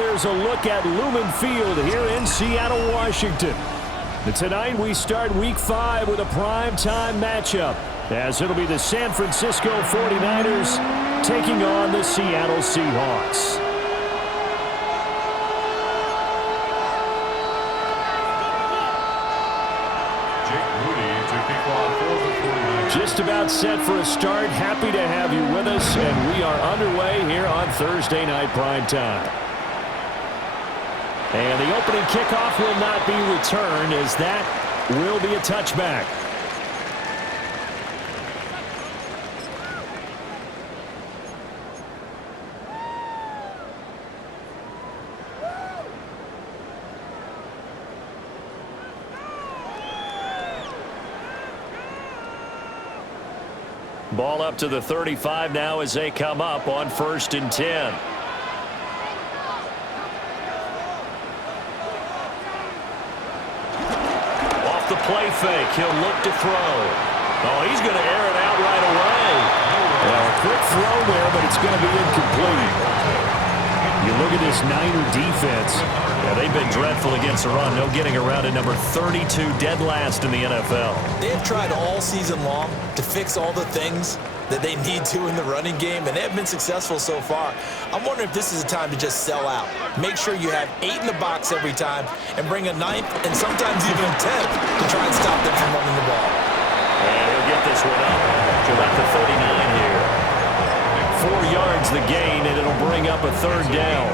there's a look at Lumen Field here in Seattle, Washington. And tonight we start Week 5 with a primetime matchup, as it'll be the San Francisco 49ers taking on the Seattle Seahawks. Just about set for a start. Happy to have you with us, and we are underway here on Thursday Night Primetime. And the opening kickoff will not be returned, as that will be a touchback. Ball up to the 35 now as they come up on 1st and 10. Off the play fake, he'll look to throw. Oh, he's going to air it out right away. Well, a quick throw there, but it's going to be incomplete. You look at this Niner defense. Yeah, they've been dreadful against the run. No getting around at number 32, dead last in the NFL. They've tried all season long to fix all the things that they need to in the running game, and they have been successful so far. I'm wondering if this is a time to just sell out. Make sure you have 8 in the box every time and bring a 9th and sometimes even a 10th to try and stop them from running the ball. And he'll get this one up to about the 39 here. 4 yards the gain, and it'll bring up a 3rd down.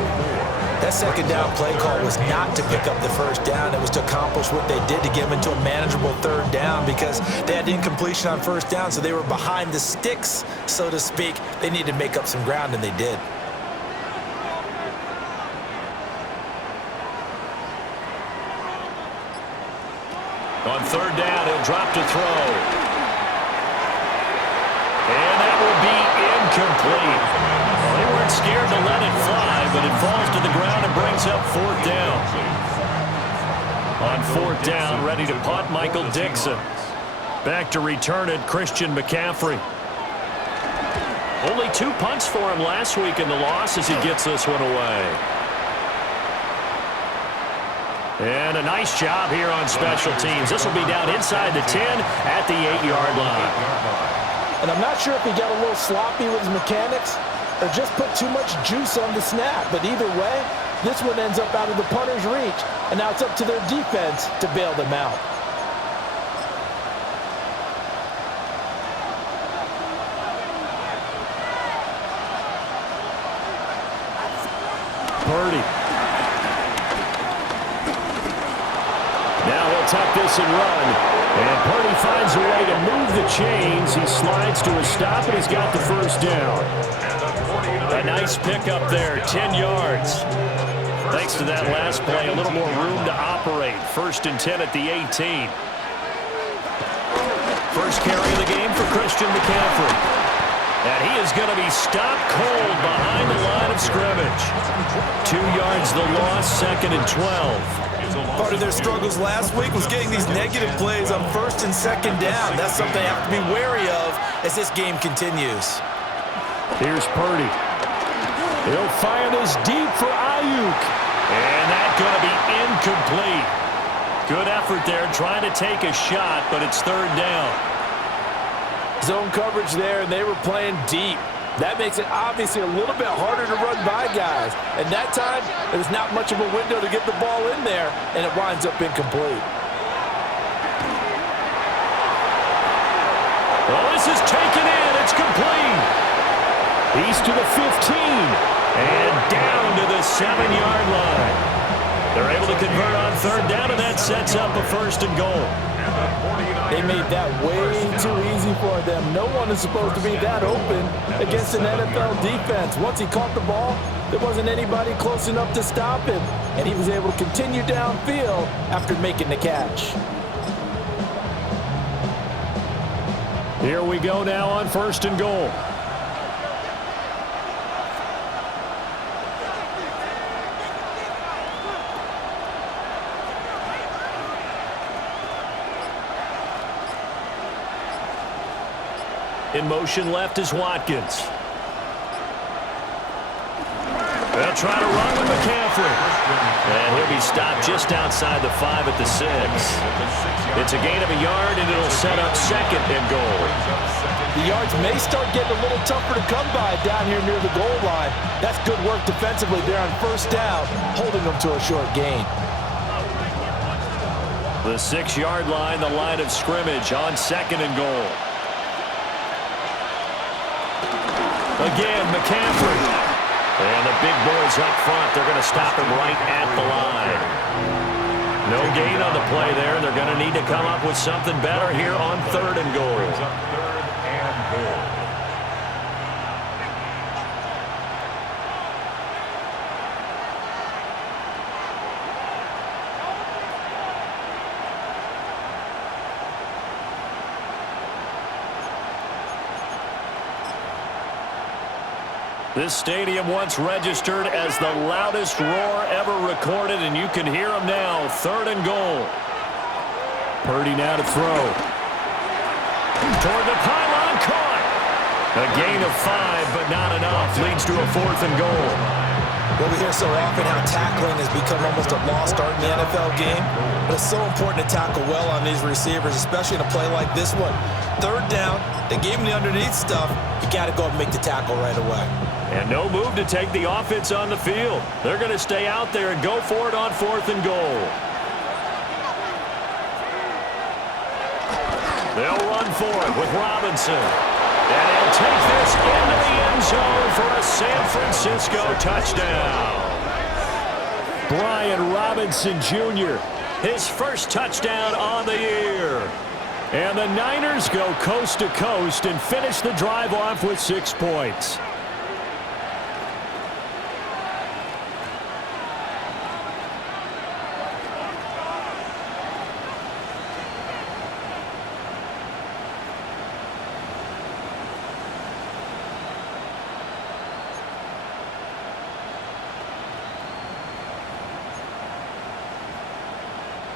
That 2nd down play call was not to pick up the 1st down. It was to accomplish what they did to get them into a manageable 3rd down, because they had incompletion on 1st down, so they were behind the sticks, so to speak. They needed to make up some ground, and they did. On 3rd down, he'll drop to throw. And that will be incomplete. Well, they weren't scared to let it fly, but it falls to the ground and brings up 4th down. On 4th down, ready to punt, Michael Dixon. Back to return it, Christian McCaffrey. Only 2 punts for him last week in the loss as he gets this one away. And a nice job here on special teams. This will be down inside the 10 at the 8-yard line. And I'm not sure if he got a little sloppy with his mechanics or just put too much juice on the snap. But either way, this one ends up out of the punter's reach. And now it's up to their defense to bail them out. Purdy. Now he'll tuck this and run. And Purdy finds a way to move the chains. He slides to a stop, and he's got the 1st down. A nice pickup there, 10 yards. Thanks to that last play, a little more room to operate. 1st and 10 at the 18. First carry of the game for Christian McCaffrey. And he is going to be stopped cold behind the line of scrimmage. 2 yards the loss, 2nd and 12. Part of their struggles last week was getting these negative plays on 1st and 2nd down. That's something they have to be wary of as this game continues. Here's Purdy. He'll fire this deep for Ayuk. And that's going to be incomplete. Good effort there trying to take a shot, but it's 3rd down. Zone coverage there, and they were playing deep. That makes it obviously a little bit harder to run by guys. And that time, there's not much of a window to get the ball in there, and it winds up incomplete. Well, this is taken in. It's complete. He's to the 15 and down to the 7-yard line. They're able to convert on 3rd down, and that sets up a 1st and goal. They made that way too easy for them. No one is supposed to be that open against an NFL defense. Once he caught the ball, there wasn't anybody close enough to stop him, and he was able to continue downfield after making the catch. Here we go now on 1st and goal. In motion left is Watkins. They'll try to run with McCaffrey. And he'll be stopped just outside the 5 at the 6. It's a gain of a yard, and it'll set up 2nd and goal. The yards may start getting a little tougher to come by down here near the goal line. That's good work defensively there on 1st down, holding them to a short gain. The 6-yard line, the line of scrimmage on 2nd and goal. Again, McCaffrey. And the big boys up front, they're going to stop him right at the line. No gain on the play there. They're going to need to come up with something better here on 3rd and goal. This stadium once registered as the loudest roar ever recorded, and you can hear them now. 3rd and goal. Purdy now to throw. Toward the pylon, caught. A gain of 5, but not enough. Leads to a 4th and goal. Well, we hear so often how tackling has become almost a lost art in the NFL game, but it's so important to tackle well on these receivers, especially in a play like this one. 3rd down, they gave him the underneath stuff. You got to go and make the tackle right away. And no move to take the offense on the field. They're going to stay out there and go for it on 4th and goal. They'll run for it with Robinson. And he'll take this into the end zone for a San Francisco touchdown. Brian Robinson Jr., his first touchdown on the year. And the Niners go coast to coast and finish the drive off with 6 points.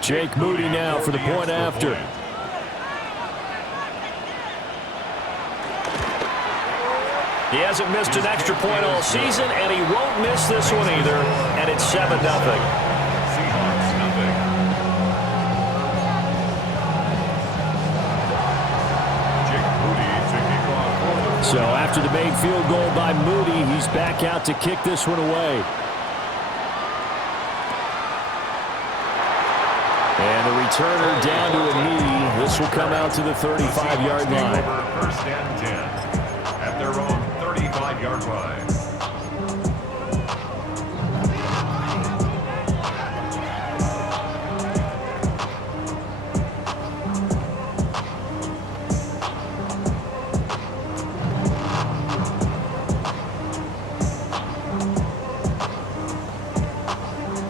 Jake Moody now for the point after. He hasn't missed an extra point all season, and he won't miss this one either. And it's 7-0. So after the made field goal by Moody, he's back out to kick this one away. And the returner down to a knee. This will come out to the 35-yard line. 1st and 10 at their own 35-yard line.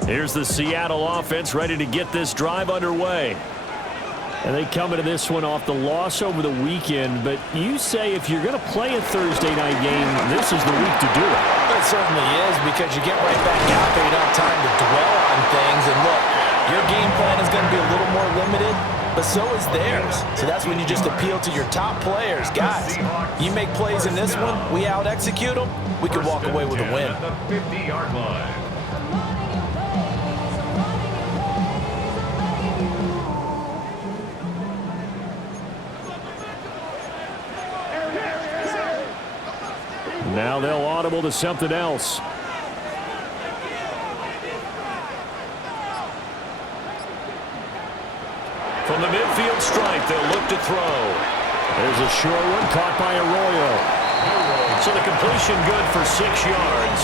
Here's the Seattle offense ready to get this drive underway. And they come into this one off the loss over the weekend. But you say if you're going to play a Thursday night game, this is the week to do it. It certainly is, because you get right back out there. You don't have time to dwell on things. And look, your game plan is going to be a little more limited, but so is theirs. So that's when you just appeal to your top players. Guys, you make plays in this one, we out-execute them, we can walk away with a win. At the 50-yard line. Now they'll audible to something else. From the midfield stripe, they'll look to throw. There's a short one caught by Arroyo. So the completion good for 6 yards.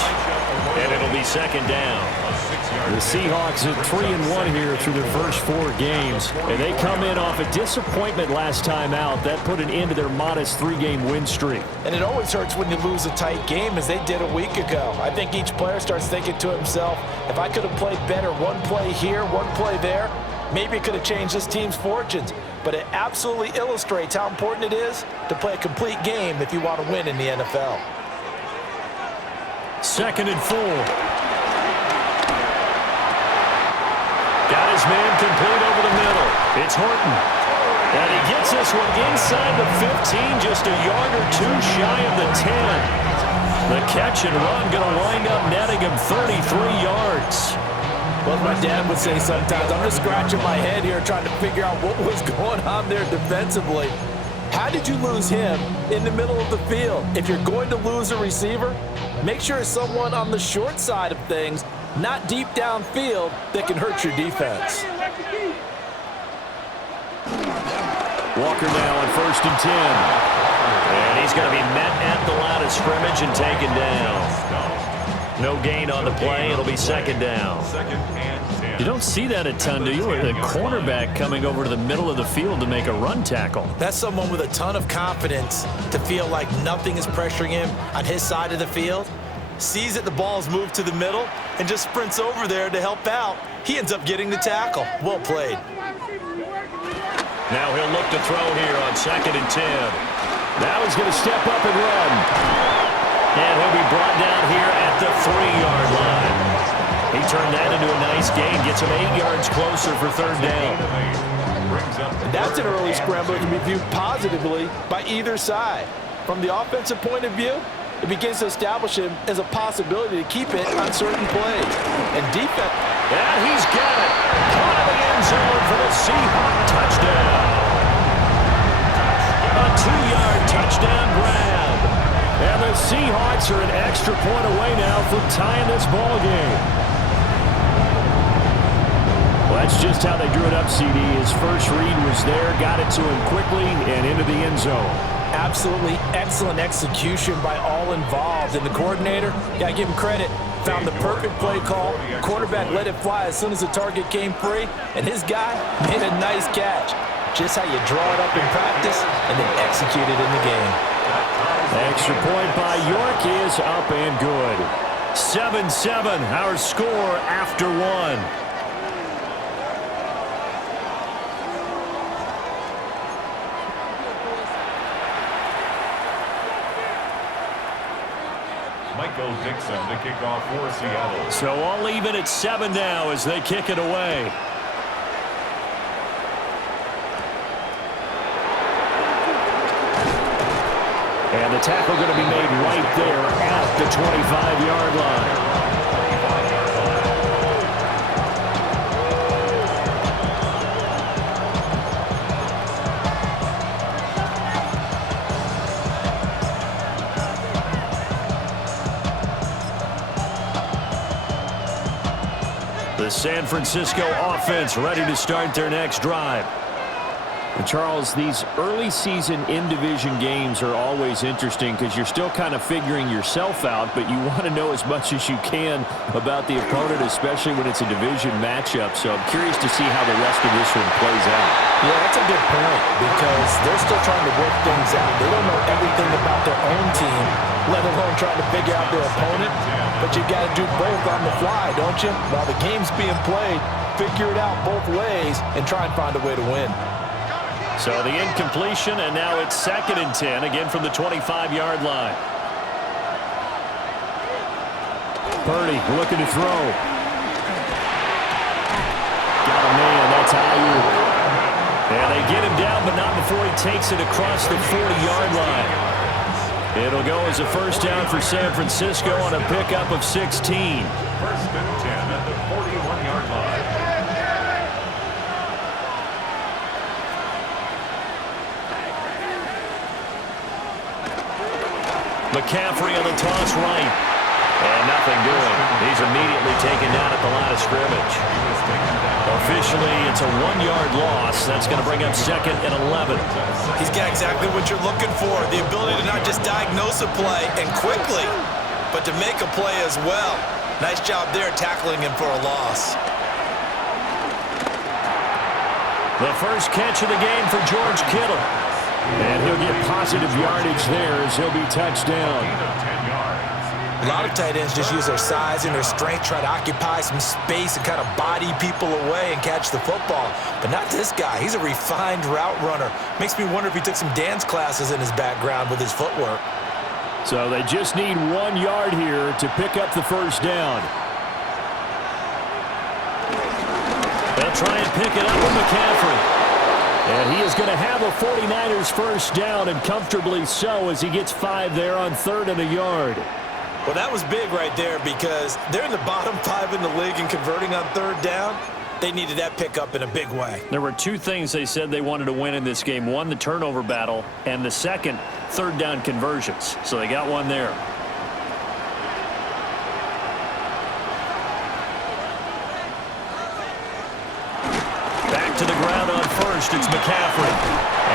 And it'll be 2nd down. The Seahawks at 3-1 here through their first 4 games. And they come in off a disappointment last time out. That put an end to their modest 3-game win streak. And it always hurts when you lose a tight game, as they did a week ago. I think each player starts thinking to himself, if I could have played better one play here, one play there, maybe it could have changed this team's fortunes. But it absolutely illustrates how important it is to play a complete game if you want to win in the NFL. 2nd and 4. Got his man complete over the middle. It's Horton. And he gets this one inside the 15, just a yard or 2 shy of the 10. The catch and run going to wind up netting him 33 yards. Well, my dad would say sometimes, I'm just scratching my head here trying to figure out what was going on there defensively. How did you lose him in the middle of the field? If you're going to lose a receiver, make sure it's someone on the short side of things, not deep downfield, that can hurt your defense. Walker now on 1st and 10. And he's going to be met at the line of scrimmage and taken down. No gain on the play. It'll be 2nd down. You don't see that a ton, do you? The cornerback coming over to the middle of the field to make a run tackle. That's someone with a ton of confidence to feel like nothing is pressuring him on his side of the field. Sees that the ball's moved to the middle and just sprints over there to help out. He ends up getting the tackle. Well played. Now he'll look to throw here on 2nd and 10. Now he's going to step up and run. And he'll be brought down here at the 3-yard line. He turned that into a nice gain, gets him 8 yards closer for 3rd down. And that's an early scrambler to be viewed positively by either side. From the offensive point of view, it begins to establish him as a possibility to keep it on certain plays. And defense. And he's got it. Caught in the end zone for the Seahawks touchdown. A 2-yard touchdown grab. And the Seahawks are an extra point away now from tying this ball game. Well, that's just how they drew it up, CD. His first read was there, got it to him quickly, and into the end zone. Absolutely excellent execution by all involved. And the coordinator, got to give him credit, found the perfect play call. Quarterback let it fly as soon as the target came free, and his guy made a nice catch. Just how you draw it up in practice and then execute it in the game. Extra point by York is up and good. 7-7, our score after 1. Michael Dixon to kick off for Seattle. So I'll leave it at 7 now as they kick it away. And the tackle going to be made right there at the 25-yard line. The San Francisco offense ready to start their next drive. And Charles, these early season in-division games are always interesting because you're still kind of figuring yourself out, but you want to know as much as you can about the opponent, especially when it's a division matchup. So I'm curious to see how the rest of this one plays out. Yeah, that's a good point because they're still trying to work things out. They don't know everything about their own team, let alone trying to figure out their opponent. But you got to do both on the fly, don't you? While the game's being played, figure it out both ways and try and find a way to win. So the incompletion, and now it's 2nd and 10, again from the 25-yard line. Purdy looking to throw. Got a man, that's Ayuk. And they get him down, but not before he takes it across the 40-yard line. It'll go as a 1st down for San Francisco on a pickup of 16. 1st and 10 at the 41-yard line. McCaffrey on the toss right. And nothing doing. He's immediately taken down at the line of scrimmage. Officially, it's a 1-yard loss. That's going to bring up 2nd and 11. He's got exactly what you're looking for, the ability to not just diagnose a play and quickly, but to make a play as well. Nice job there tackling him for a loss. The first catch of the game for George Kittle. And he'll get positive yardage there as he'll be touched down. A lot of tight ends just use their size and their strength, try to occupy some space and kind of body people away and catch the football. But not this guy. He's a refined route runner. Makes me wonder if he took some dance classes in his background with his footwork. So they just need 1 yard here to pick up the 1st down. They'll try and pick it up with McCaffrey. And he is going to have a 49ers 1st down, and comfortably so as he gets 5 there on 3rd and a yard. Well, that was big right there because they're in the bottom 5 in the league in converting on third down. They needed that pickup in a big way. There were two things they said they wanted to win in this game. One, the turnover battle, and the second, third down conversions. So they got one there. Back to the ground on first. It's McCaffrey.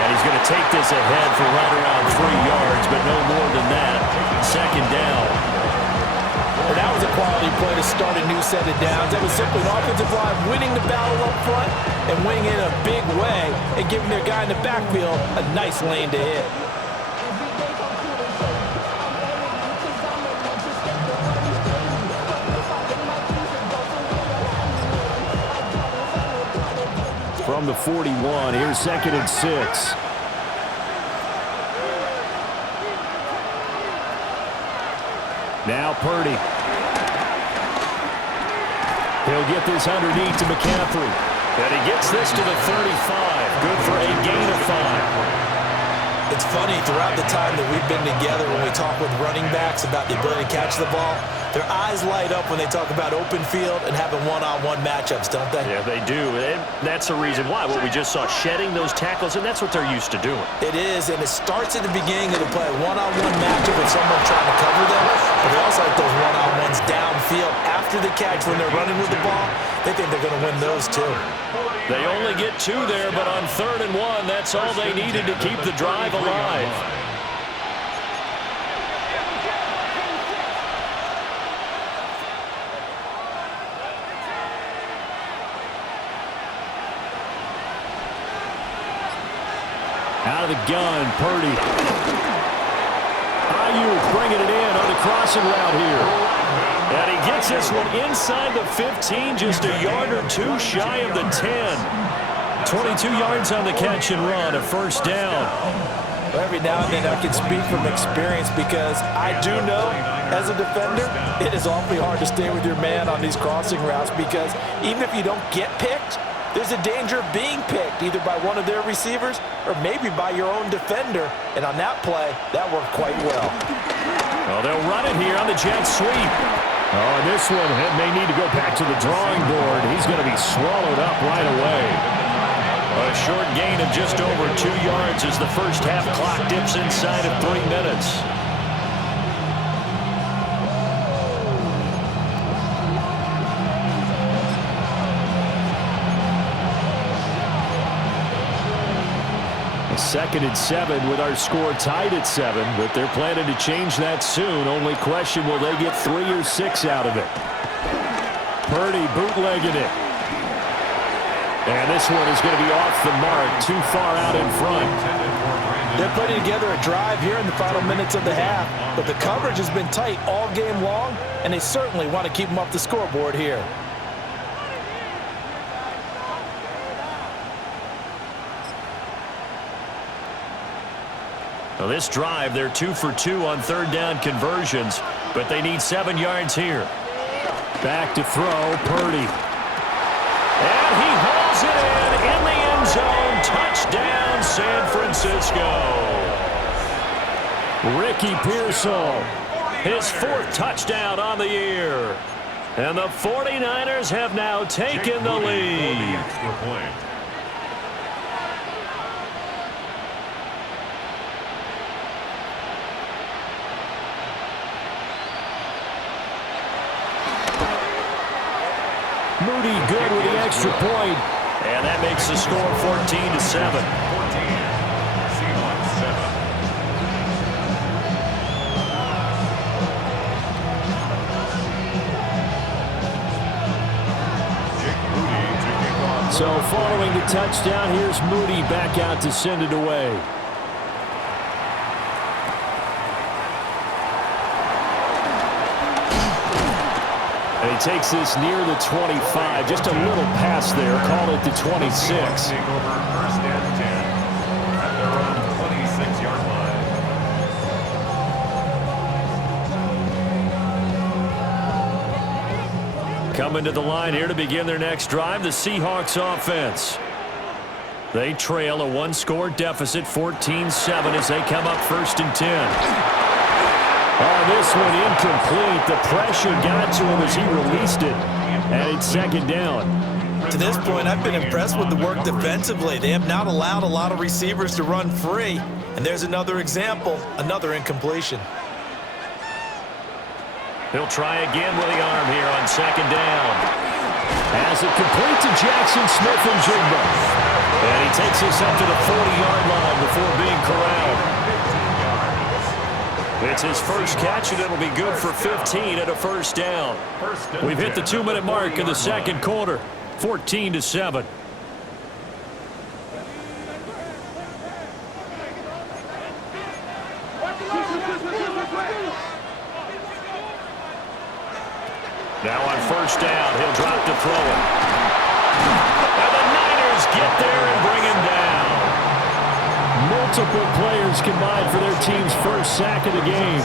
And he's going to take this ahead for right around 3 yards, but no more than that. Second down. And that was a quality play to start a new set of downs. That was simply an offensive line winning the battle up front and winning in a big way and giving their guy in the backfield a nice lane to hit. From the 41, here's 2nd and 6. Now Purdy. He'll get this underneath to McCaffrey. And he gets this to the 35. Good for a gain of 5. It's funny, throughout the time that we've been together, when we talk with running backs about the ability to catch the ball, their eyes light up when they talk about open field and having one-on-one matchups, don't they? Yeah, they do. And that's the reason why. What we just saw, shedding those tackles, and that's what they're used to doing. It is, and it starts at the beginning of the play. One-on-one matchup with someone trying to cover them, but they also like those one-on-ones downfield after the catch when they're running with the ball. They think they're going to win those too. They only get 2 there, but on 3rd and 1, that's all they needed to keep the drive alive. Out of the gun, Purdy. Ayuk bringing it in on the crossing route here. And he gets this one inside the 15, just a yard or 2 shy of the 10. 22 yards on the catch and run, a first down. Every now and then I can speak from experience because I do know, as a defender, it is awfully hard to stay with your man on these crossing routes because even if you don't get picked, there's a danger of being picked either by one of their receivers or maybe by your own defender. And on that play, that worked quite well. Well, they'll run it here on the jet sweep. Oh, and this one may need to go back to the drawing board. He's going to be swallowed up right away. A short gain of just over 2 yards as the first half clock dips inside of 3 minutes. Second and 7 with our score tied at 7, but they're planning to change that soon. Only question, will they get 3 or 6 out of it? Purdy bootlegging it. And this one is going to be off the mark, too far out in front. They're putting together a drive here in the final minutes of the half, but the coverage has been tight all game long, and they certainly want to keep them off the scoreboard here. Well, this drive, they're 2 for 2 on third down conversions, but they need 7 yards here. Back to throw, Purdy. And he hauls it in the end zone. Touchdown, San Francisco. Ricky Pearsall. His 4th touchdown on the year. And the 49ers have now taken the lead. Moody good with the extra point. And that makes the score 14-7. So following the touchdown, here's Moody back out to send it away. And he takes this near the 25. Just a little pass there. Call it the 26. Take over 1st and 10 at their own 26-yard line. Coming to the line here to begin their next drive, the Seahawks offense. They trail a 1-score deficit, 14-7, as they come up 1st and 10. Oh, this one incomplete. The pressure got to him as he released it. And it's second down. To this point, I've been impressed with the work defensively. They have not allowed a lot of receivers to run free. And there's another example, another incompletion. He'll try again with the arm here on second down. As it complete to Jackson Smith-Njigba. And he takes us up to the 40-yard line before being corralled. It's his first catch, and it'll be good for 15 at a first down. We've hit the 2-minute mark in the second quarter, 14-7. Now on first down, he'll drop to throw it. And the Niners get there and bring him down. Multiple players combined for their team's first sack of the game.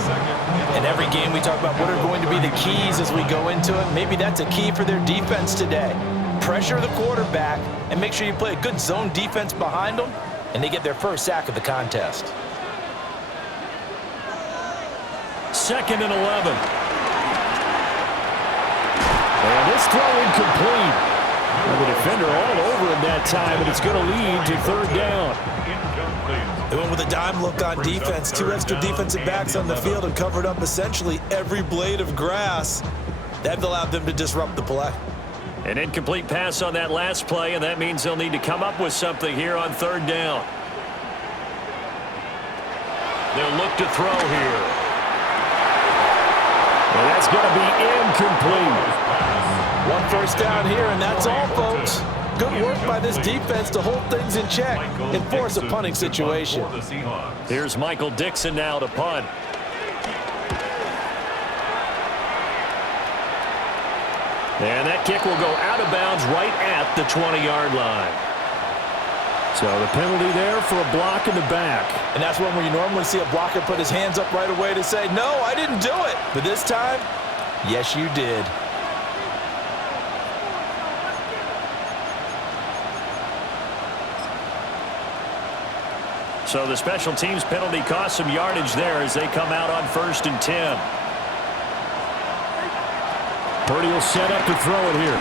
In every game, we talk about what are going to be the keys as we go into it. Maybe that's a key for their defense today. Pressure the quarterback and make sure you play a good zone defense behind them, and they get their first sack of the contest. 2nd and 11. And this throw incomplete. And the defender all over him that time, and it's going to lead to third down. They went with a dime look on defense. 2 extra defensive backs on the field and covered up essentially every blade of grass. That allowed them to disrupt the play. An incomplete pass on that last play, and that means they'll need to come up with something here on third down. They'll look to throw here. And that's going to be incomplete. 1 first down here, and that's all, folks. Good work by this defense to hold things in check and force a punting situation. Here's Michael Dixon now to punt. And that kick will go out of bounds right at the 20-yard line. So the penalty there for a block in the back. And that's when we normally see a blocker put his hands up right away to say, no, I didn't do it. But this time, yes, you did. So the special teams penalty cost some yardage there as they come out on 1st and 10. Purdy will set up to throw it here.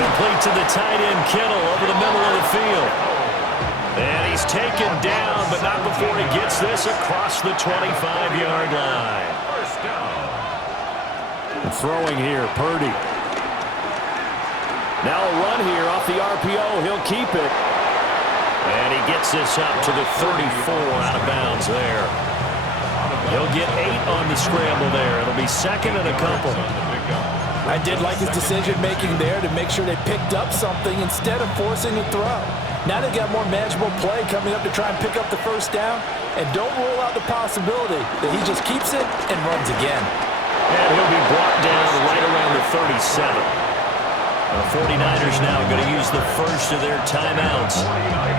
Complete to the tight end Kittle over the middle of the field. And he's taken down, but not before he gets this across the 25-yard line. And throwing here, Purdy. Now a run here off the RPO. He'll keep it. And he gets this up to the 34 out of bounds there. He'll get 8 on the scramble there. It'll be 2nd and a couple. I did like his decision-making there to make sure they picked up something instead of forcing a throw. Now they got more manageable play coming up to try and pick up the first down. And don't rule out the possibility that he just keeps it and runs again. And he'll be brought down right around the 37. The 49ers now going to use the first of their timeouts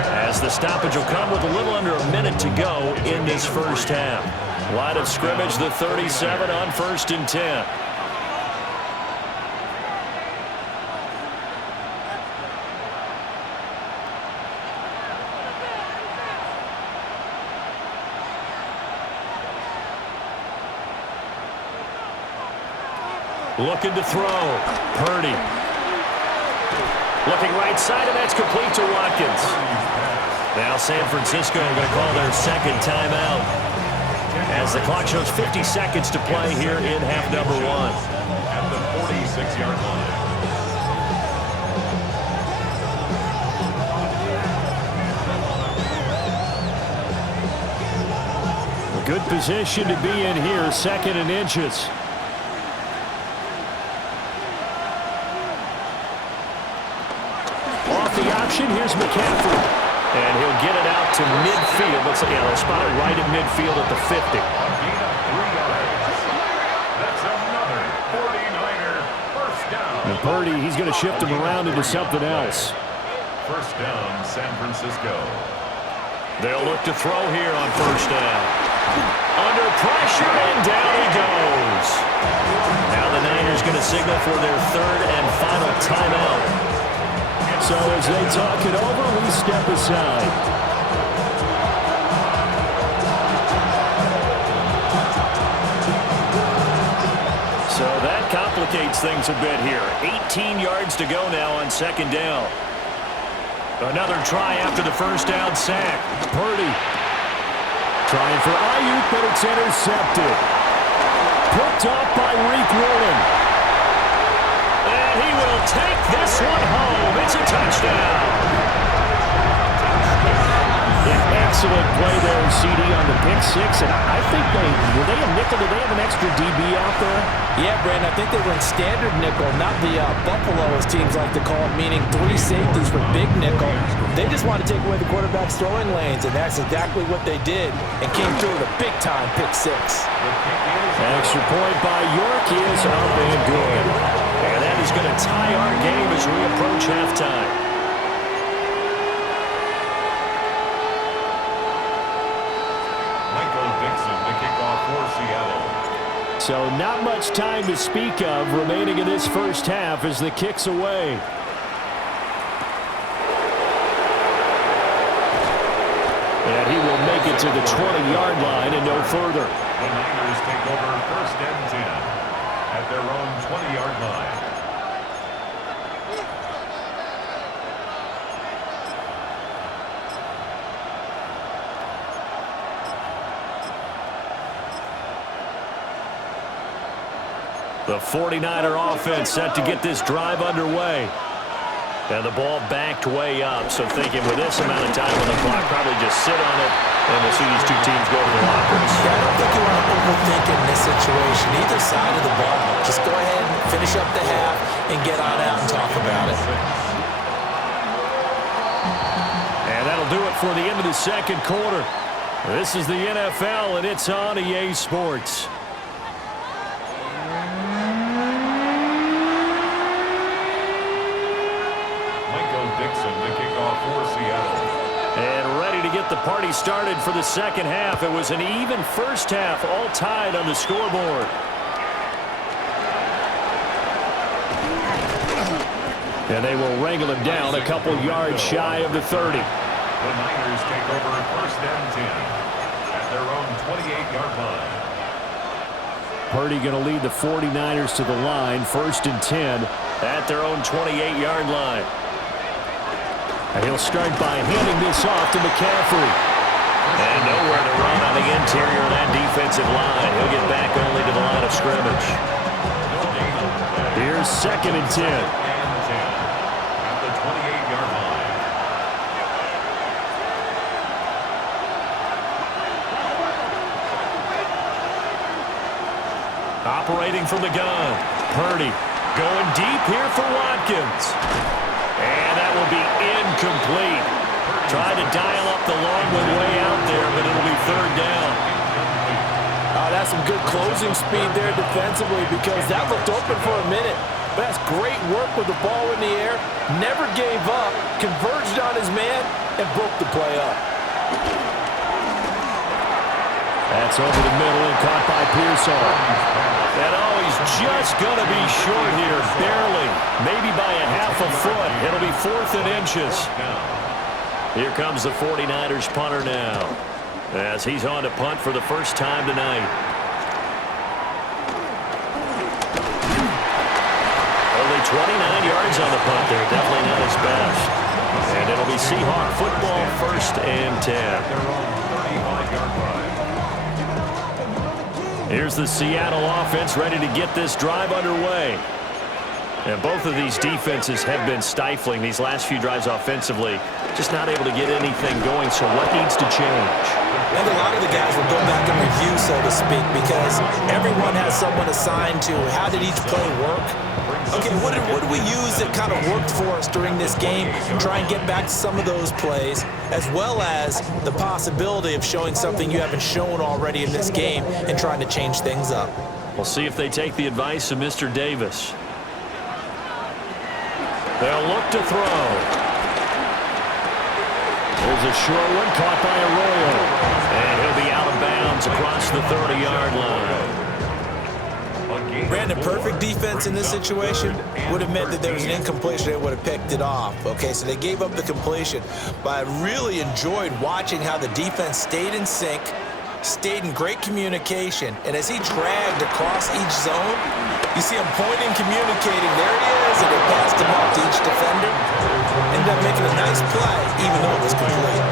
as the stoppage will come with a little under a minute to go in this first half. Line of scrimmage, the 37 on 1st and 10. Looking to throw. Purdy. Looking right side, and that's complete to Watkins. Now San Francisco going to call their second timeout as the clock shows 50 seconds to play here in half number 1. At the 46-yard line. A good position to be in here, 2nd and inches. The option, here's McCaffrey. And he'll get it out to midfield. Looks like they'll spot it right in midfield at the 50. That's another 49er first down. And Purdy, he's going to shift him around into something else. First down, San Francisco. They'll look to throw here on first down. Under pressure, and down he goes. Now the Niners going to signal for their 3rd and final timeout. So as they talk it over, we step aside. complicates things a bit here. 18 yards to go now on second down. Another try after the first down sack. Purdy trying for Ayuk, but it's intercepted. Picked off by Reek Woolen. And he will take this one home. It's a touchdown. Excellent play there, CD, on the pick six. And I think were they a nickel? Did they have an extra DB out there? Yeah, Brandon, I think they were in standard nickel, not the Buffalo, as teams like to call it, meaning 3 safeties for big nickel. They just want to take away the quarterback's throwing lanes, and that's exactly what they did, and came through with a big-time pick six. Extra point by York is up and good. And that is going to tie our game as we approach halftime. So not much time to speak of remaining in this first half as the kick's away. And he will make it to the 20-yard line and no further. The Niners take over first and 10 at their own 20-yard line. The 49er offense set to get this drive underway. And the ball backed way up, so thinking with this amount of time on the clock, probably just sit on it, and we'll see these two teams go to the lockers. Yeah, I don't think you want to overthink in this situation, either side of the ball. Just go ahead and finish up the half and get on out and talk about it. And that'll do it for the end of the second quarter. This is the NFL, and it's on EA Sports. And ready to get the party started for the second half. It was an even first half, all tied on the scoreboard. And they will wrangle him down a couple yards shy of the 30. The Niners take over first and 10 at their own 28-yard line. Purdy going to lead the 49ers to the line, first and 10 at their own 28-yard line. And he'll start by handing this off to McCaffrey. And nowhere to run on the interior of that defensive line. He'll get back only to the line of scrimmage. Here's second and 10. At the 28-yard line. Operating from the gun. Purdy going deep here for Watkins. And that will be incomplete. Tried to dial up the long one way out there, but it'll be third down. That's some good closing speed there defensively, because that looked open for a minute. But that's great work with the ball in the air. Never gave up, converged on his man, and broke the play up. That's over the middle and caught by Pearsall. And he's just going to be short here, barely. Maybe by a half a foot. It'll be 4th and inches. Here comes the 49ers punter now, as he's on to punt for the first time tonight. Only 29 yards on the punt there. Definitely not his best. And it'll be Seahawk football, first and 10. Here's the Seattle offense ready to get this drive underway. And both of these defenses have been stifling these last few drives offensively. Just not able to get anything going, so what needs to change? And a lot of the guys will go back and review, so to speak, because everyone has someone assigned to how did each play work. Okay, what did we use that kind of worked for us during this game? Try and get back to some of those plays, as well as the possibility of showing something you haven't shown already in this game and trying to change things up. We'll see if they take the advice of Mr. Davis. They'll look to throw. There's a short one caught by Arroyo. And he'll be out of bounds across the 30-yard line. Brandon, perfect defense in this situation would have meant that there was an incompletion. They would have picked it off. Okay, so they gave up the completion. But I really enjoyed watching how the defense stayed in sync, stayed in great communication, and as he dragged across each zone, You see him pointing, communicating. There he is, and they passed him off to each defender. Ended up making a nice play, even though it was complete.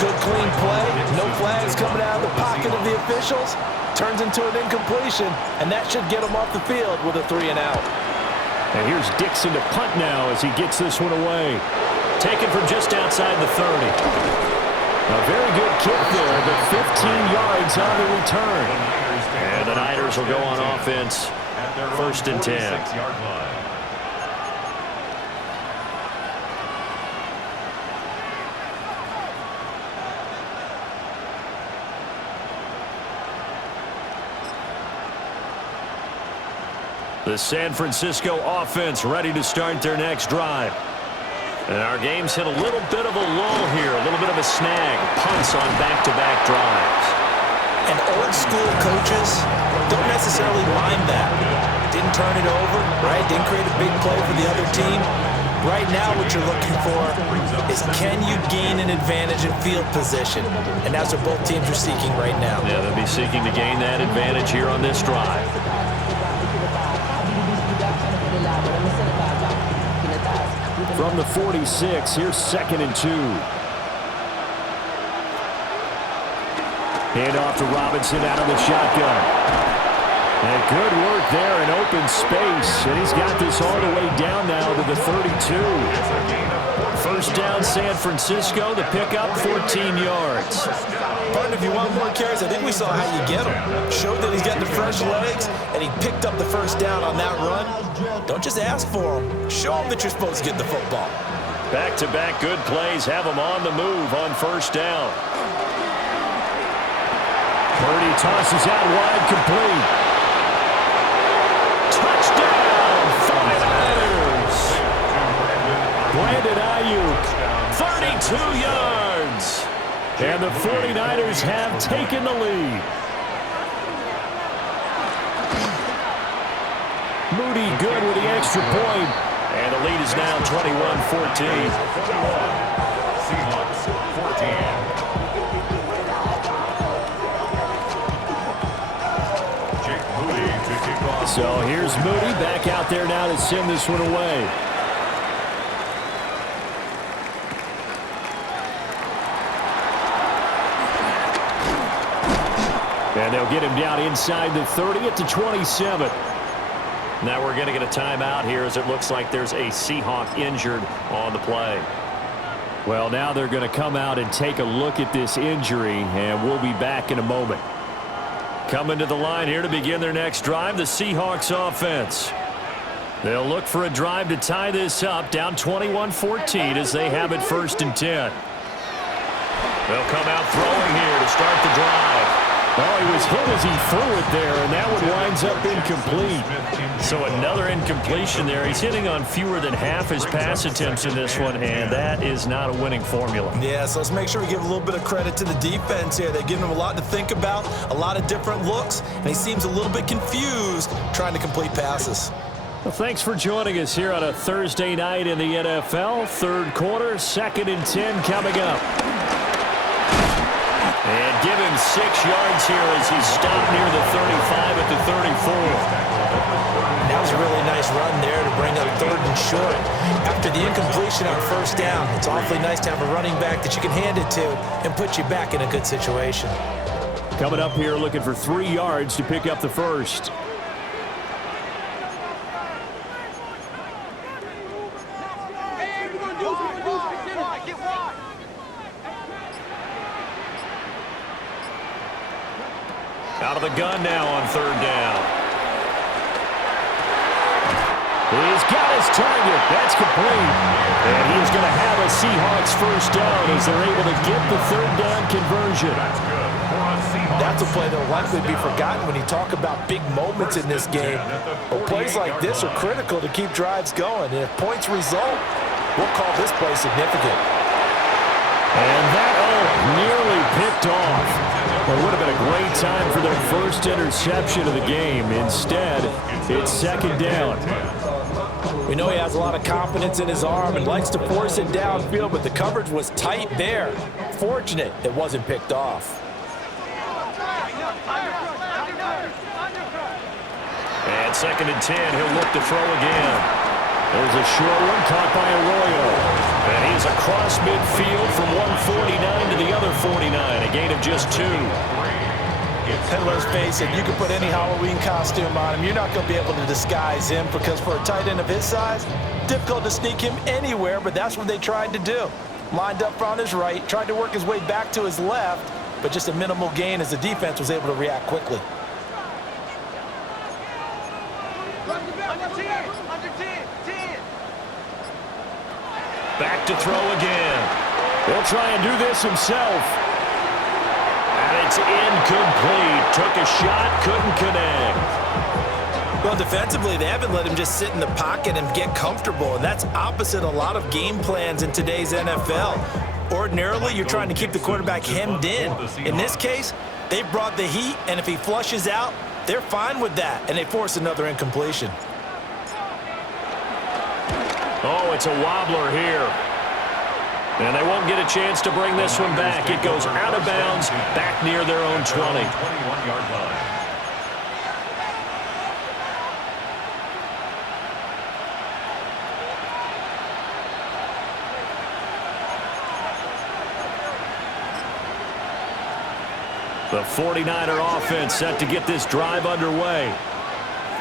Good, clean play. No flags coming out of the pocket of the officials. Turns into an incompletion, and that should get him off the field with a 3-and-out. And here's Dixon to punt now as he gets this one away. Taken from just outside the 30. A very good kick there, but 15 yards on the return. And the Niners will go on offense. First and 10. The San Francisco offense ready to start their next drive. And our game's hit a little bit of a lull here, a little bit of a snag. Punts on back-to-back drives. And old-school coaches don't necessarily mind that. Didn't turn it over, right? Didn't create a big play for the other team. Right now what you're looking for is can you gain an advantage in field position? And that's what both teams are seeking right now. Yeah, they'll be seeking to gain that advantage here on this drive. From the 46, here's 2nd and 2. Hand off to Robinson out of the shotgun. And good work there in open space. And he's got this all the way down now to the 32. First down, San Francisco. The pickup, 14 yards. Partner, if you want more carries, I think we saw how you get him. Showed that he's got the fresh legs, and he picked up the first down on that run. Don't just ask for him. Show him that you're supposed to get the football. Back-to-back good plays have him on the move on first down. Purdy tosses out wide, complete. Touchdown, 49ers. Brandon Ayuk, 32 yards. and the 49ers have taken the lead. Moody good with the extra point. And the lead is now 21-14. Seahawks 14. Jake Moody to kick off. So here's Moody back out there now to send this one away. And they'll get him down inside the 30 at the 27. Now we're going to get a timeout here as it looks like there's a Seahawk injured on the play. Well, now they're going to come out and take a look at this injury, and we'll be back in a moment. Coming to the line here to begin their next drive, the Seahawks offense. They'll look for a drive to tie this up, down 21-14 as they have it 1st and 10. They'll come out throwing here to start the drive. Oh, he was hit as he threw it there, and that one winds up incomplete. So another incompletion there. He's hitting on fewer than half his pass attempts in this one, and that is not a winning formula. Yeah, so let's make sure we give a little bit of credit to the defense here. They've given him a lot to think about, a lot of different looks, and he seems a little bit confused trying to complete passes. Well, thanks for joining us here on a Thursday night in the NFL. Third quarter, 2nd and 10 coming up. And give him 6 yards here as he stopped near the 35 at the 34. That was a really nice run there to bring up 3rd and short. After the incompletion on 1st down, it's awfully nice to have a running back that you can hand it to and put you back in a good situation. Coming up here looking for 3 yards to pick up the first. Out of the gun now on 3rd down. He's got his target. That's complete. And he's going to have a Seahawks first down as they're able to get the 3rd down conversion. That's a play that will likely be forgotten when you talk about big moments in this game. But plays like this are critical to keep drives going. And if points result, we'll call this play significant. And that, nearly picked off. Well, it would have been a great time for their first interception of the game. Instead, it's 2nd down. We know he has a lot of confidence in his arm and likes to force it downfield, but the coverage was tight there. Fortunate it wasn't picked off. And 2nd and 10, he'll look to throw again. There's a short one caught by Arroyo. And he's across midfield from 149 to the other 49, a gain of just 2. And let's face it, you can put any Halloween costume on him. You're not going to be able to disguise him because for a tight end of his size, difficult to sneak him anywhere, but that's what they tried to do. Lined up on his right, tried to work his way back to his left, but just a minimal gain as the defense was able to react quickly. Back to throw again. He'll try and do this himself. And it's incomplete. Took a shot, couldn't connect. Well, defensively, they haven't let him just sit in the pocket and get comfortable, and that's opposite a lot of game plans in today's NFL. Ordinarily, you're trying to keep the quarterback hemmed in. In this case, they brought the heat, and if he flushes out, they're fine with that, and they force another incompletion. Oh, it's a wobbler here. And they won't get a chance to bring this one back. It goes out of bounds, back near their own 20. 21-yard line. The 49er offense set to get this drive underway.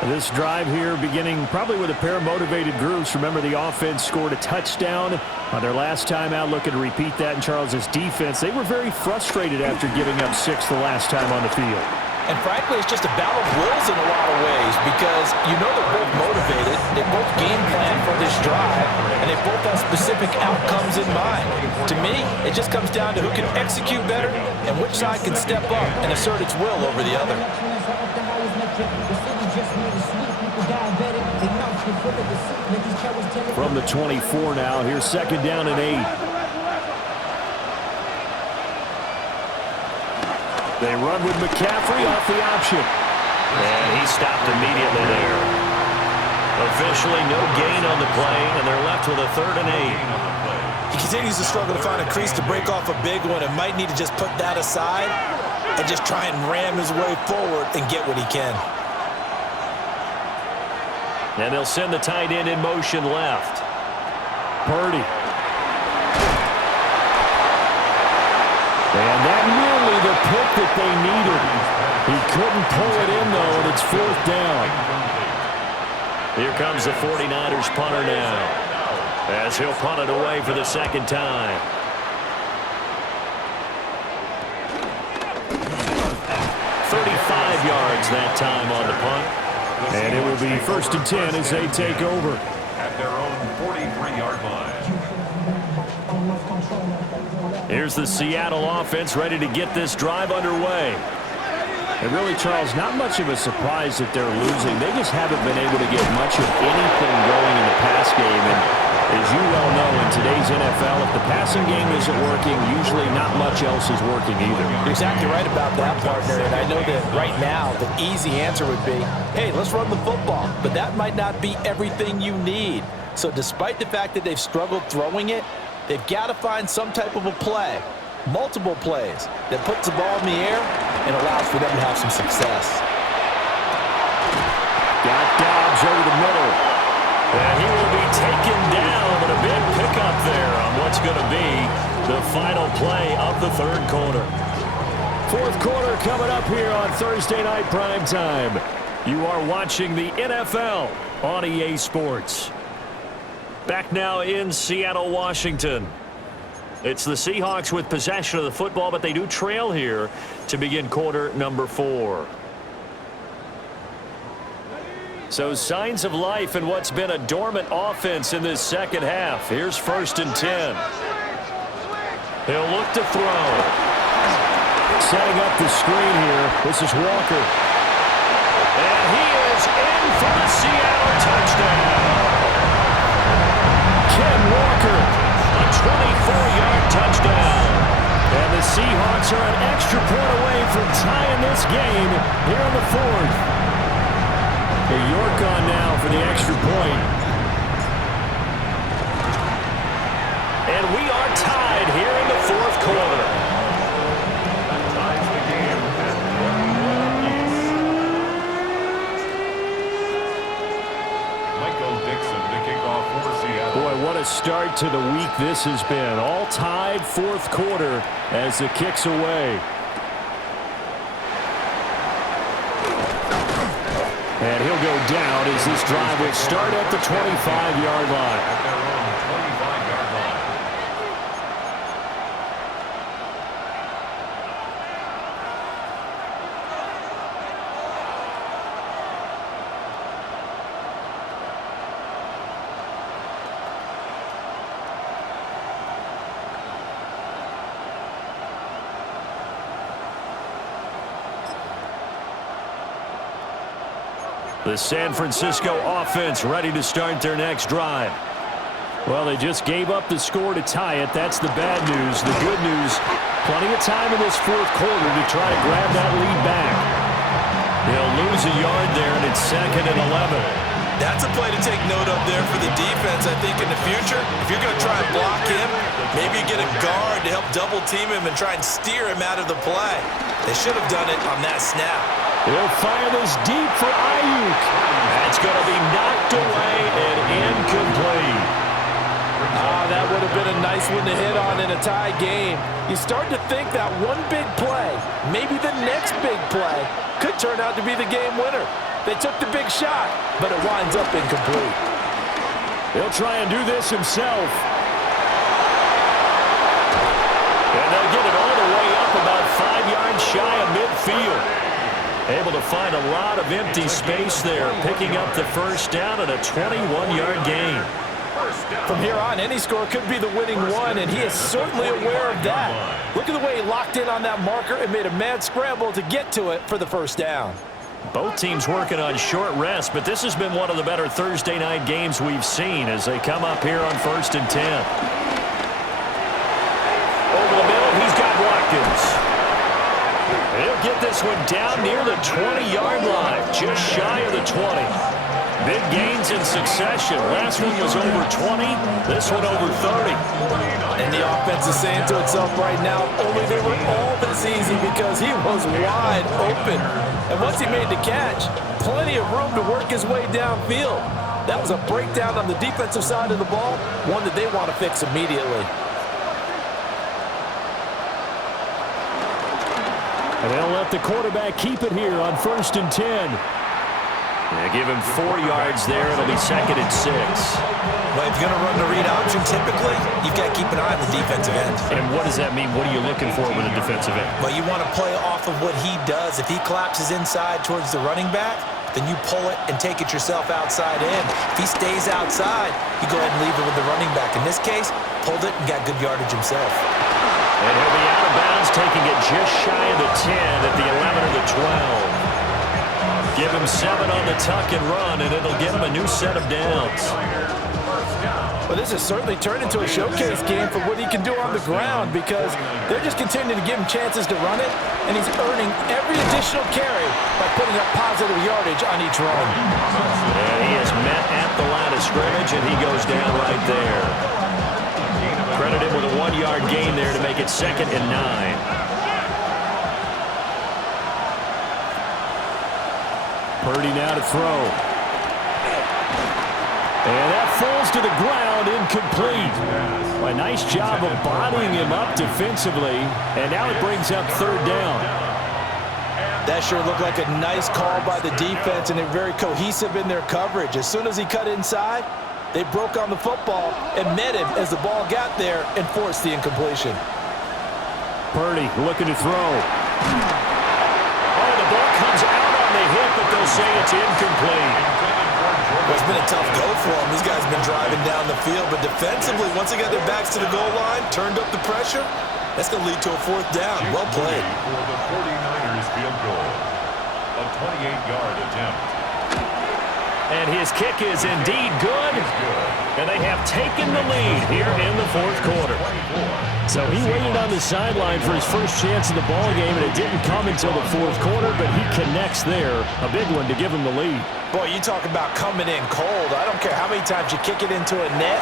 This drive here beginning probably with a pair of motivated groups. Remember, the offense scored a touchdown on their last time out, looking to repeat that in Charles's defense. They were very frustrated after giving up 6 the last time on the field. And frankly, it's just a battle of wills in a lot of ways because you know they're both motivated, they both game plan for this drive, and they both have specific outcomes in mind. To me, it just comes down to who can execute better and which side can step up and assert its will over the other. From the 24 now, here's 2nd down and 8. They run with McCaffrey off the option. And he stopped immediately there. Officially no gain on the play, and they're left with a 3rd and 8. He continues to struggle to find a crease to break off a big one and might need to just put that aside and just try and ram his way forward and get what he can. And they'll send the tight end in motion left. Purdy. And that nearly the pick that they needed. He couldn't pull it in, though, and it's 4th down. Here comes the 49ers punter now, as he'll punt it away for the 2nd time. 35 yards that time on the punt. And it will be 1st and 10 as they take over. At their own 43-yard line. Here's the Seattle offense ready to get this drive underway. And really, Charles, not much of a surprise that they're losing. They just haven't been able to get much of anything going in the pass game. And as you well know, in today's NFL, if the passing game isn't working, usually not much else is working either. You're exactly right about that, partner. And I know that right now the easy answer would be, hey, let's run the football. But that might not be everything you need. So despite the fact that they've struggled throwing it, they've got to find some type of a play, multiple plays, that puts the ball in the air and allows for them to have some success. Got Dobbs over the middle. And he will be taken down, but a big pickup there on what's going to be the final play of the 3rd quarter. 4th quarter coming up here on Thursday Night Primetime. You are watching the NFL on EA Sports. Back now in Seattle, Washington. It's the Seahawks with possession of the football, but they do trail here to begin quarter number 4. So signs of life in what's been a dormant offense in this 2nd half. Here's 1st and 10. He'll look to throw. Setting up the screen here. This is Walker. And he is in for the Seattle touchdown. Ken Walker. A 24-yard touchdown. And the Seahawks are an extra point away from tying this game here in the 4th. York on now for the extra point. And we are tied here in the 4th quarter. That ties the game at 1 apiece. a start to the week this has been. All tied fourth quarter as the kick's away. And he'll go down as this drive will start at the 25-yard line. At their own 25-yard line. The San Francisco offense ready to start their next drive. Well, they just gave up the score to tie it. That's the bad news. The good news, plenty of time in this fourth quarter to try to grab that lead back. They'll lose a yard there, and it's 2nd and 11. That's a play to take note of there for the defense, I think, in the future. If you're going to try and block him, maybe you get a guard to help double-team him and try and steer him out of the play. They should have done it on that snap. He'll fire this deep for Ayuk. That's going to be knocked away and incomplete. That would have been a nice one to hit on in a tie game. You start to think that one big play, maybe the next big play, could turn out to be the game winner. They took the big shot, but it winds up incomplete. He'll try and do this himself. And they'll get it all the way up about 5 yards shy of midfield. Able to find a lot of empty space there, picking up the first down and a 21-yard gain. From here on, any score could be the winning one, and he is certainly aware of that. Look at the way he locked in on that marker and made a mad scramble to get to it for the first down. Both teams working on short rest, but this has been one of the better Thursday night games we've seen as they come up here on 1st and 10. Over the middle, he's got Watkins. He'll get this one down near the 20-yard line, just shy of the 20. Big gains in succession. Last one was over 20. This one over 30. And the offense is saying to itself right now, only they were all this easy because he was wide open. And once he made the catch, plenty of room to work his way downfield. That was a breakdown on the defensive side of the ball, one that they want to fix immediately. And they'll let the quarterback keep it here on 1st and 10. They give him 4 yards there. It'll be 2nd and 6. Well, if you're going to run the read option, typically, you've got to keep an eye on the defensive end. And what does that mean? What are you looking for with a defensive end? Well, you want to play off of what he does. If he collapses inside towards the running back, then you pull it and take it yourself outside in. If he stays outside, you go ahead and leave it with the running back. In this case, pulled it and got good yardage himself. And he'll be out of bounds, taking it just shy of the 10 at the 11 or the 12. Give him 7 on the tuck and run, and it'll give him a new set of downs. Well, this has certainly turned into a showcase game for what he can do on the ground because they're just continuing to give him chances to run it, and he's earning every additional carry by putting up positive yardage on each run. And he is met at the line of scrimmage, and he goes down right there. Credit him with a 1-yard gain there to make it 2nd and 9. Purdy now to throw. And that falls to the ground, incomplete. A nice job of bodying him up defensively, and now it brings up 3rd down. That sure looked like a nice call by the defense, and they're very cohesive in their coverage. As soon as he cut inside, they broke on the football and met him as the ball got there and forced the incompletion. Purdy looking to throw. Oh, the ball comes out on the hit, but they'll say it's incomplete. Well, it's been a tough go for him. These guys have been driving down the field, but defensively, once they got their backs to the goal line, turned up the pressure, that's going to lead to a 4th down. Well played. For the 49ers field goal, a 28-yard attempt. And his kick is indeed good, and they have taken the lead here in the 4th quarter. So he waited on the sideline for his first chance in the ball game, and it didn't come until the 4th quarter, but he connects there, a big one to give him the lead. Boy, you talk about coming in cold. I don't care how many times you kick it into a net.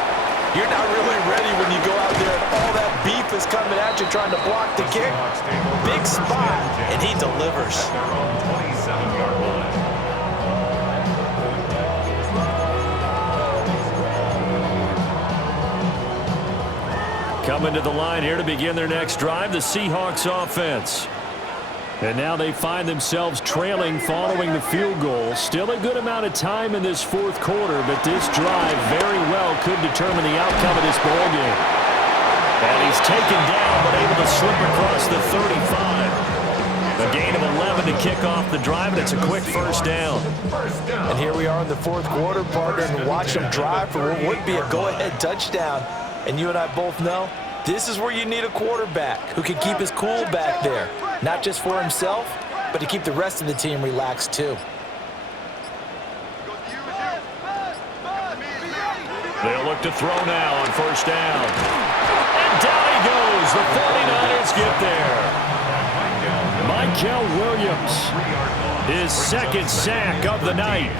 You're not really ready when you go out there and all that beef is coming at you trying to block the kick. Big spot, and he delivers. At their own 27-yard line. Coming to the line here to begin their next drive, the Seahawks offense. And now they find themselves trailing following the field goal. Still a good amount of time in this fourth quarter, but this drive very well could determine the outcome of this ball game. And he's taken down, but able to slip across the 35. A gain of 11 to kick off the drive, and it's a quick first down. And here we are in the fourth quarter, partner, and watch them drive for what would be a go-ahead touchdown. And you and I both know this is where you need a quarterback who can keep his cool back there. Not just for himself, but to keep the rest of the team relaxed too. They'll look to throw now on first down. And down he goes. The 49ers get there. Michael Williams, his second sack of the night.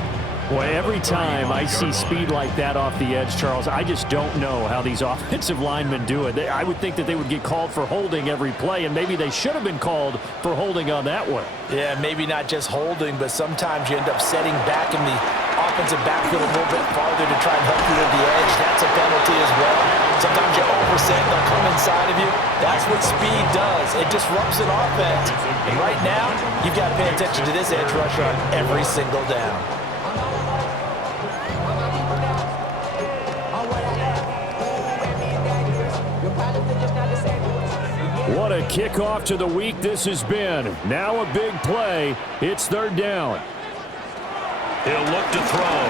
Boy, every time I see speed like that off the edge, Charles, I just don't know how these offensive linemen do it. I would think that they would get called for holding every play, and maybe they should have been called for holding on that one. Yeah, maybe not just holding, but sometimes you end up setting back in the offensive backfield a little bit farther to try and help you with the edge. That's a penalty as well. Sometimes you overset, they'll come inside of you. That's what speed does. It disrupts an offense. And right now, you've got to pay attention to this edge rusher on every single down. What a kickoff to the week this has been. Now a big play. It's third down. He'll look to throw.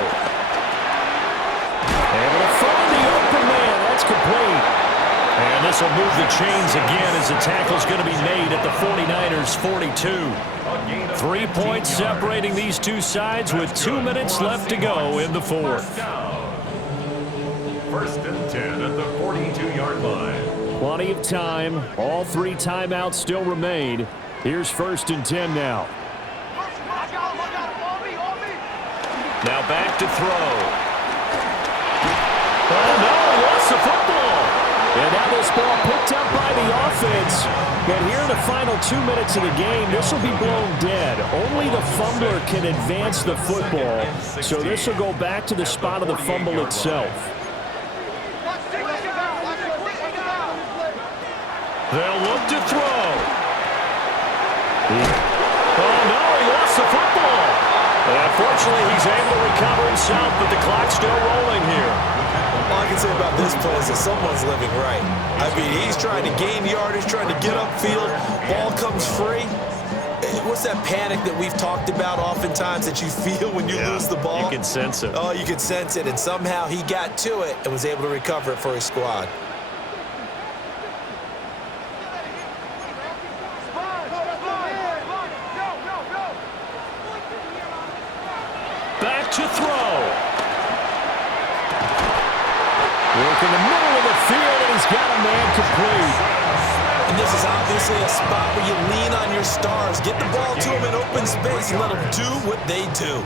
Able to find the open man. That's complete. And this will move the chains again as the tackle's going to be made at the 49ers' 42. 3 points separating these two sides with 2 minutes left to go in the fourth. First and 10 at the 42-yard line. Plenty of time. All 3 timeouts still remain. Here's first and 10 now. Now back to throw. Oh, no, he lost the football. And now this ball picked up by the offense. But here in the final 2 minutes of the game, this will be blown dead. Only the fumbler can advance the football. So this will go back to the spot of the fumble itself. They'll look to throw. Oh, no, he lost the football. And fortunately, he's able to recover himself, but the clock's still rolling here. All I can say about this play is that someone's living right. I mean, he's trying to gain yardage, trying to get upfield. Ball comes free. What's that panic that we've talked about oftentimes that you feel when you lose the ball? You can sense it. Oh, you can sense it, and somehow he got to it and was able to recover it for his squad. Back to throw. Work in the middle of the field, and he's got a man complete. And this is obviously a spot where you lean on your stars. Get the ball to them in open space and let them do what they do.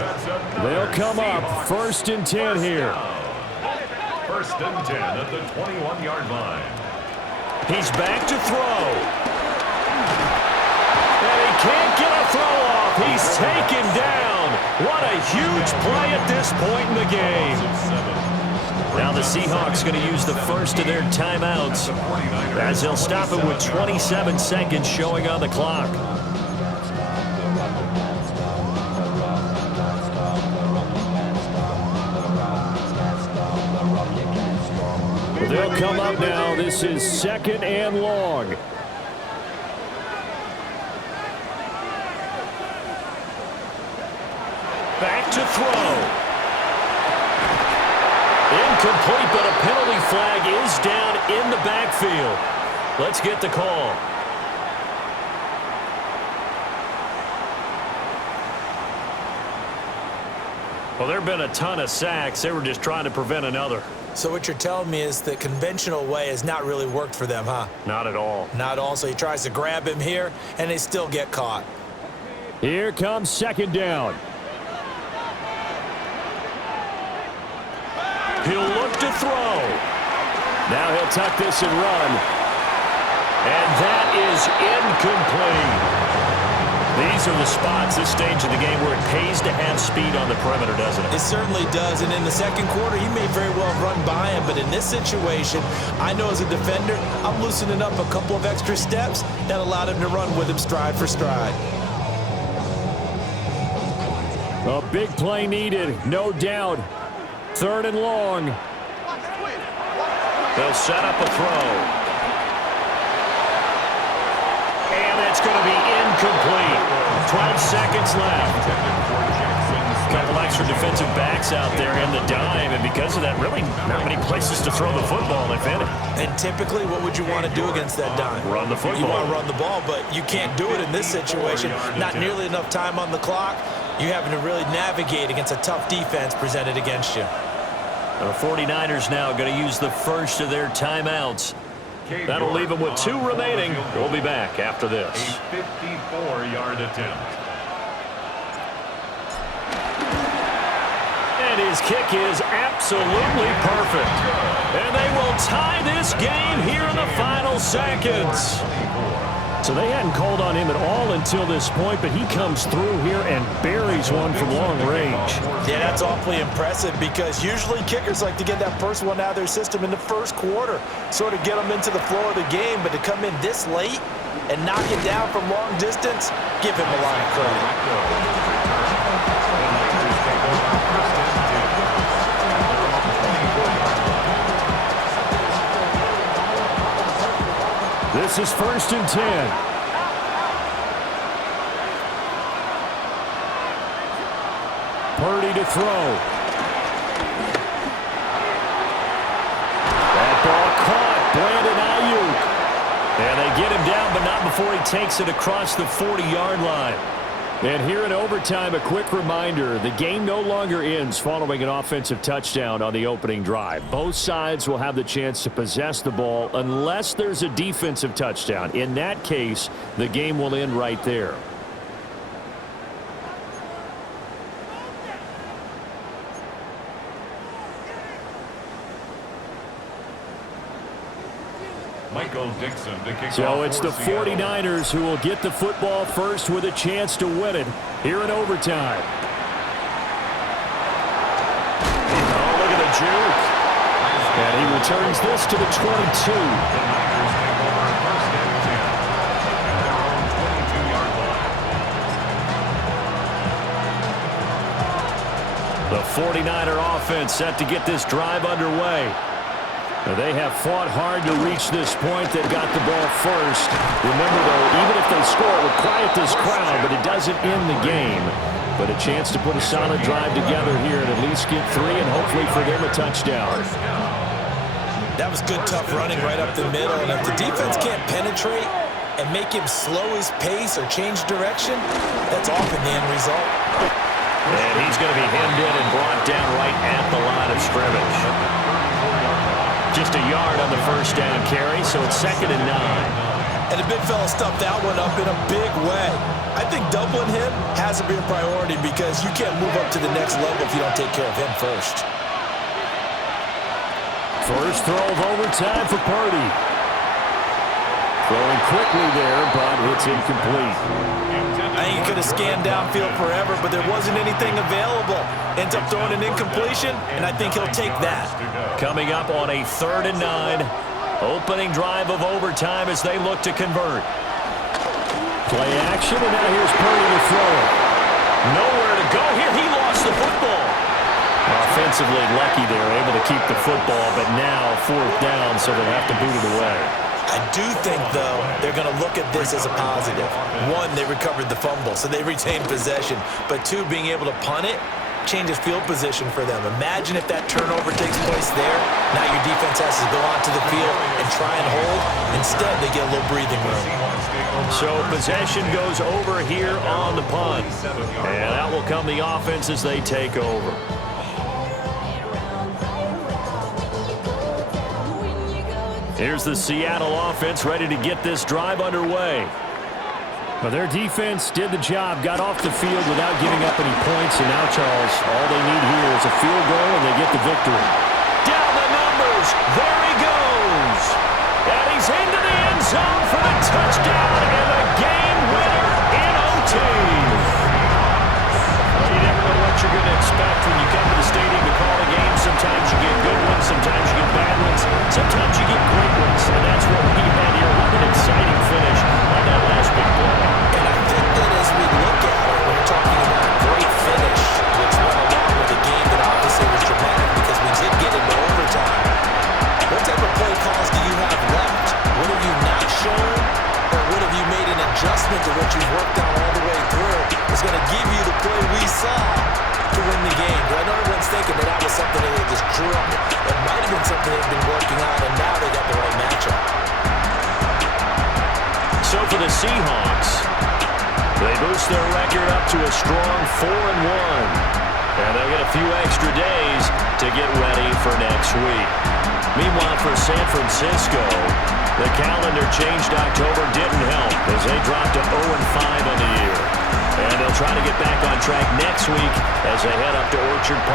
They'll come up first and 10 here. First and 10 at the 21-yard line. He's back to throw. And he can't get a throw off. He's taken down. What a huge play at this point in the game. Now the Seahawks going to use the first of their timeouts as they'll stop it with 27 seconds showing on the clock. They'll come up now. This is second and long. Back to throw. Incomplete, but a penalty flag is down in the backfield. Let's get the call. Well, there have been a ton of sacks. They were just trying to prevent another. So what you're telling me is the conventional way has not really worked for them, huh? Not at all. Not at all. So he tries to grab him here, and they still get caught. Here comes second down. He'll look to throw. Now he'll tuck this and run. And that is incomplete. These are the spots, this stage of the game, where it pays to have speed on the perimeter, doesn't it? It certainly does, and in the second quarter, he may very well run by him, but in this situation, I know as a defender, I'm loosening up a couple of extra steps that allowed him to run with him stride for stride. A big play needed, no doubt. 3rd and long. They'll set up a throw. And it's going to be incomplete. 12 seconds left. A couple extra defensive backs out there in the dime, and because of that, really not many places to throw the football, if any. And typically, what would you want to do against that dime? Run the football. You want to run the ball, but you can't do it in this situation. Not nearly enough time on the clock. You're having to really navigate against a tough defense presented against you. The 49ers now going to use the first of their timeouts. That'll leave them with 2 remaining. We'll be back after this. A 54-yard attempt. And his kick is absolutely perfect. And they will tie this game here in the final seconds. So they hadn't called on him at all until this point, but he comes through here and buries one from long range. Yeah, that's awfully impressive because usually kickers like to get that first one out of their system in the first quarter, sort of get them into the flow of the game, but to come in this late and knock it down from long distance, give him a lot of credit. This is 1st and 10. Purdy to throw. That ball caught. Brandon Ayuk. And they get him down, but not before he takes it across the 40-yard line. And here in overtime, a quick reminder, the game no longer ends following an offensive touchdown on the opening drive. Both sides will have the chance to possess the ball unless there's a defensive touchdown. In that case, the game will end right there. So it's the 49ers who will get the football first with a chance to win it here in overtime. Oh, look at the juke. And he returns this to the 22. The 49er offense set to get this drive underway. They have fought hard to reach this point. They've got the ball first. Remember, though, even if they score, it will quiet this crowd, but it doesn't end the game. But a chance to put a solid drive together here and at least get 3 and hopefully for them a touchdown. That was good, tough running right up the middle. And if the defense can't penetrate and make him slow his pace or change direction, that's often the end result. And he's going to be hemmed in and brought down right at the line of scrimmage. Just a yard on the first down carry, so it's 2nd and 9. And the big fella stuffed that one up in a big way. I think doubling him has to be a priority because you can't move up to the next level if you don't take care of him first. First throw of overtime for Purdy. Throwing quickly there, but it's incomplete. I think he could have scanned downfield forever, but there wasn't anything available. Ends up throwing an incompletion, and I think he'll take that. Coming up on a 3rd and 9. Opening drive of overtime as they look to convert. Play action, and now here's Purdy to throw it. Nowhere to go here. He lost the football. Offensively lucky they're able to keep the football, but now 4th down, so they'll have to boot it away. I do think, though, they're going to look at this as a positive. 1, they recovered the fumble, so they retained possession. But 2, being able to punt it changes field position for them. Imagine if that turnover takes place there. Now your defense has to go onto the field and try and hold. Instead, they get a little breathing room. So possession goes over here on the punt. And out will come the offense as they take over. Here's the Seattle offense ready to get this drive underway. Well, their defense did the job, got off the field without giving up any points, and now, Charles, all they need here is a field goal, and they get the victory. Down the numbers. There he goes. And he's into the end zone for the touchdown and the game winner in OT. adjustment to what you've worked on all the way through is going to give you the play we saw to win the game. But I know everyone's thinking that was something that they just drew up. It might have been something they've been working on, and now they got the right matchup. So for the Seahawks, they boost their record up to a strong 4-1. And they'll get a few extra days to get ready for next week. Meanwhile, for San Francisco, the calendar change to October didn't help as they dropped to 0-5 on the year. And they'll try to get back on track next week as they head up to Orchard Park.